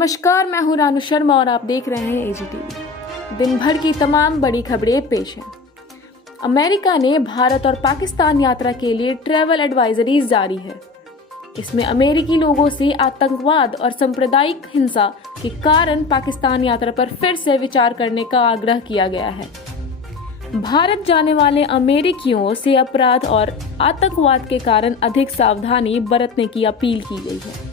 नमस्कार, मैं हूं रानू शर्मा और आप देख रहे हैं AGTV। दिन भर की तमाम बड़ी खबरें पेश हैं। अमेरिका ने भारत और पाकिस्तान यात्रा के लिए ट्रैवल एडवाइजरी जारी है। इसमें अमेरिकी लोगों से आतंकवाद और सांप्रदायिक हिंसा के कारण पाकिस्तान यात्रा पर फिर से विचार करने का आग्रह किया गया है। भारत जाने वाले अमेरिकियों से अपराध और आतंकवाद के कारण अधिक सावधानी बरतने की अपील की गई है।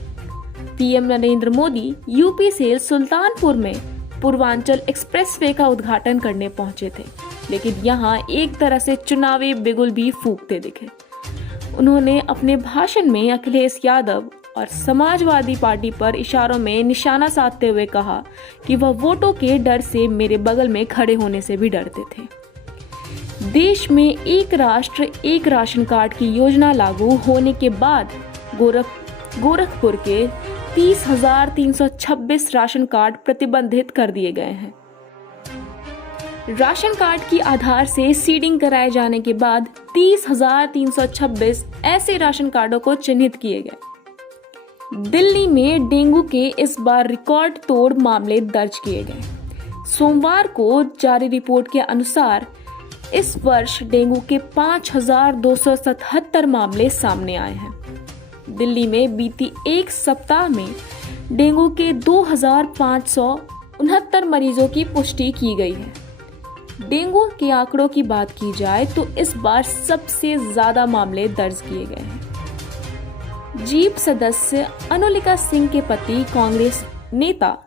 पीएम नरेंद्र मोदी यूपी से सुल्तानपुर में पूर्वांचल एक्सप्रेसवे का उद्घाटन करने पहुंचे थे, लेकिन यहां एक तरह से चुनावी बिगुल भी फूंकते दिखे। उन्होंने अपने भाषण में अखिलेश यादव और समाजवादी पार्टी पर इशारों में निशाना साधते हुए कहा कि वह वोटों के डर से मेरे बगल में खड़े होने से भी डरते थे। देश में एक राष्ट्र एक राशन कार्ड की योजना लागू होने के बाद गोरखपुर के 30,326 राशन कार्ड प्रतिबंधित कर दिए गए हैं। राशन कार्ड की आधार से सीडिंग कराए जाने के बाद 30,326 ऐसे राशन कार्डों को चिन्हित किए गए। दिल्ली में डेंगू के इस बार रिकॉर्ड तोड़ मामले दर्ज किए गए। सोमवार को जारी रिपोर्ट के अनुसार इस वर्ष डेंगू के 5,277 मामले सामने आए हैं। दिल्ली में बीती एक सप्ताह में डेंगू के 2,569 मरीजों की पुष्टि की गई है। डेंगू के आंकड़ों की बात की जाए तो इस बार सबसे ज्यादा मामले दर्ज किए गए हैं। जीप सदस्य अनुलिका सिंह के पति कांग्रेस नेता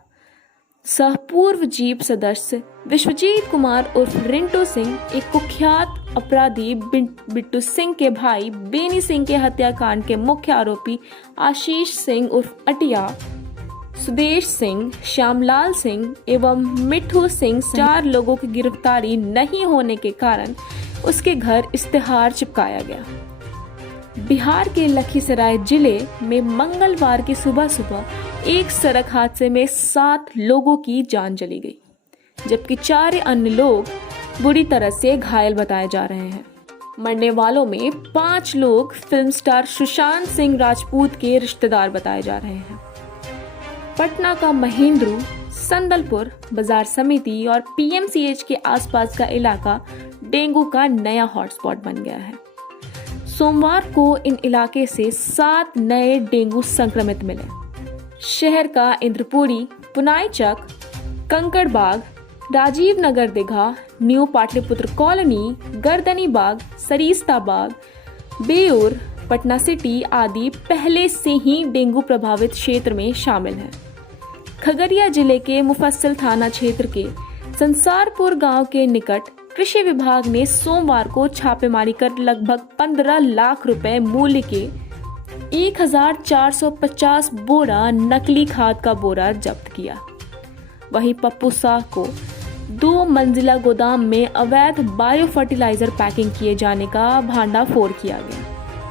सह पूर्व जीप सदस्य विश्वजीत कुमार उर्फ रिंटू सिंह, एक कुख्यात अपराधी बिट्टू सिंह के भाई बेनी सिंह के हत्याकांड के मुख्य आरोपी आशीष सिंह उर्फ अटिया, सुदेश सिंह, श्यामलाल सिंह एवं मिठू सिंह, 4 लोगों की गिरफ्तारी नहीं होने के कारण उसके घर इश्तेहार चिपकाया गया। बिहार के लखीसराय जिले में मंगलवार की सुबह एक सड़क हादसे में 7 लोगों की जान चली गई, जबकि 4 अन्य लोग बुरी तरह से घायल बताए जा रहे हैं। मरने वालों में 5 लोग फिल्म स्टार सुशांत सिंह राजपूत के रिश्तेदार बताए जा रहे हैं। पटना का महेंद्रू, संदलपुर बाजार समिति और PMCH के आसपास का इलाका डेंगू का नया हॉटस्पॉट बन गया है। सोमवार को इन इलाके से 7 नए डेंगू संक्रमित मिले। शहर का इंद्रपुरी, पुनाईचक, कंकड़बाग, राजीव नगर दीघा, न्यू पाटलिपुत्र कॉलोनी, गर्दनी बाग, सरिस्ता बाग, बेउर, पटना सिटी आदि पहले से ही डेंगू प्रभावित क्षेत्र में शामिल हैं। खगड़िया जिले के मुफस्सिल थाना क्षेत्र के संसारपुर गांव के निकट कृषि विभाग ने सोमवार को छापेमारी कर लगभग 15 लाख रुपए मूल्य के 1,450 बोरा नकली खाद का बोरा जब्त किया। वहीं पप्पूसा को 2 मंजिला गोदाम में अवैध बायो फर्टिलाइजर पैकिंग किए जाने का भांडाफोड़ किया गया।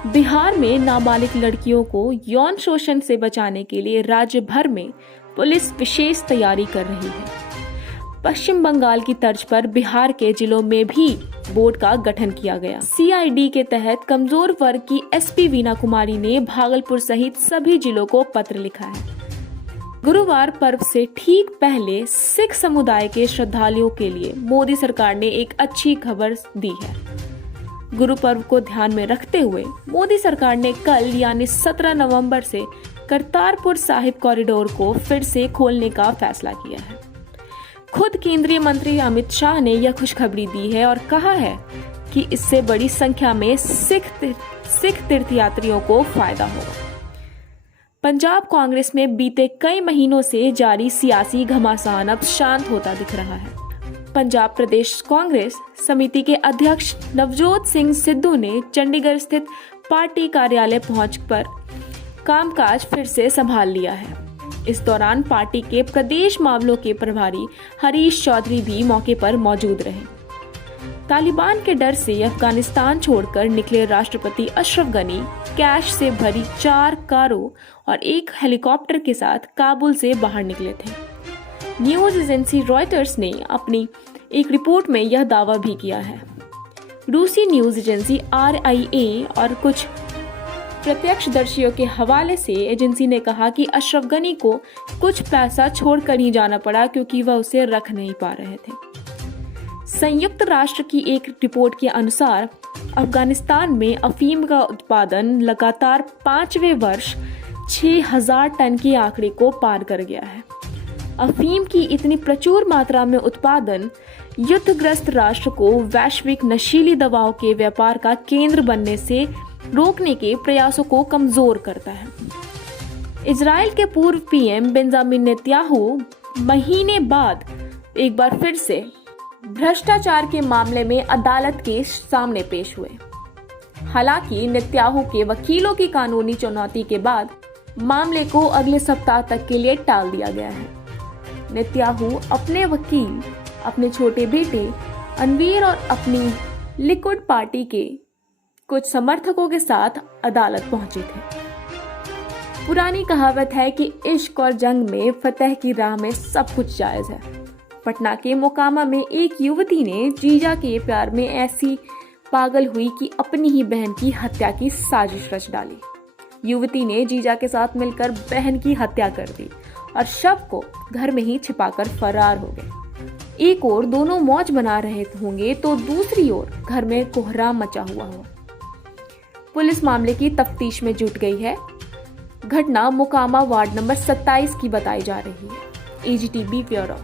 बिहार में नाबालिग लड़कियों को यौन शोषण से बचाने के लिए राज्य भर में पुलिस विशेष तैयारी कर रही है। पश्चिम बंगाल की तर्ज पर बिहार के जिलों में भी बोर्ड का गठन किया गया। CID के तहत कमजोर वर्ग की SP वीना कुमारी ने भागलपुर सहित सभी जिलों को पत्र लिखा है। गुरुवार पर्व से ठीक पहले सिख समुदाय के श्रद्धालुओं के लिए मोदी सरकार ने एक अच्छी खबर दी है। गुरु पर्व को ध्यान में रखते हुए मोदी सरकार ने कल यानी 17 नवंबर से करतारपुर साहिब कॉरिडोर को फिर से खोलने का फैसला किया है। खुद केंद्रीय मंत्री अमित शाह ने यह खुशखबरी दी है और कहा है कि इससे बड़ी संख्या में सिख तीर्थयात्रियों को फायदा होगा। पंजाब कांग्रेस में बीते कई महीनों से जारी सियासी घमासान अब शांत होता दिख रहा है। पंजाब प्रदेश कांग्रेस समिति के अध्यक्ष नवजोत सिंह सिद्धू ने चंडीगढ़ स्थित पार्टी कार्यालय पहुंचकर कामकाज फिर से संभाल लिया है। इस दौरान पार्टी के प्रदेश मामलों के प्रभारी हरीश चौधरी भी मौके पर मौजूद रहे। तालिबान के डर से अफगानिस्तान छोड़कर निकले राष्ट्रपति अशरफ गनी कैश से भरी 4 कारों और 1 हेलीकॉप्टर के साथ काबुल से बाहर निकले थे। न्यूज एजेंसी रॉयटर्स ने अपनी एक रिपोर्ट में यह दावा भी किया है। रूसी न्यूज एजेंसी RIA और कुछ प्रत्यक्षदर्शियों के हवाले से एजेंसी ने कहा कि अशरफ गनी को कुछ पैसा छोड़कर ही जाना पड़ा क्योंकि वह उसे रख नहीं पा रहे थे। संयुक्त राष्ट्र की एक रिपोर्ट के अनुसार अफगानिस्तान में अफीम का उत्पादन लगातार 5वें वर्ष 6000 टन के आंकड़े को पार कर गया है। अफीम की इतनी प्रचुर मात्रा में उत्पादन युद्धग्रस्त राष्ट्र को वैश्विक नशीली दवाओं के व्यापार का केंद्र बनने से रोकने के प्रयासों को कमजोर करता है। इजराइल के पूर्व पीएम बेंजामिन नेतन्याहू महीने बाद एक बार फिर से भ्रष्टाचार के मामले में अदालत के सामने पेश हुए। हालांकि नेतन्याहू के वकीलों की कानूनी चुनौती के बाद मामले को अगले सप्ताह तक के लिए टाल दिया गया है। नेतन्याहू अपने वकील, अपने छोटे बेटे अनवीर और अपनी लिकुड पार्टी के कुछ समर्थकों के साथ अदालत पहुंचे थे। पुरानी कहावत है कि इश्क और जंग में फतह की राह में सब कुछ जायज है। पटना के मोकामा में एक युवती ने जीजा के प्यार में ऐसी पागल हुई कि अपनी ही बहन की हत्या की साजिश रच डाली। युवती ने जीजा के साथ मिलकर बहन की हत्या कर दी और शव को घर में ही छिपाकर फरार हो गए। एक ओर दोनों मौज बना रहे होंगे तो दूसरी ओर घर में कोहराम मचा हुआ हो। पुलिस मामले की तफ्तीश में जुट गई है। घटना मोकामा वार्ड नंबर 27 की बताई जा रही है। एजीटीबी ब्यूरो।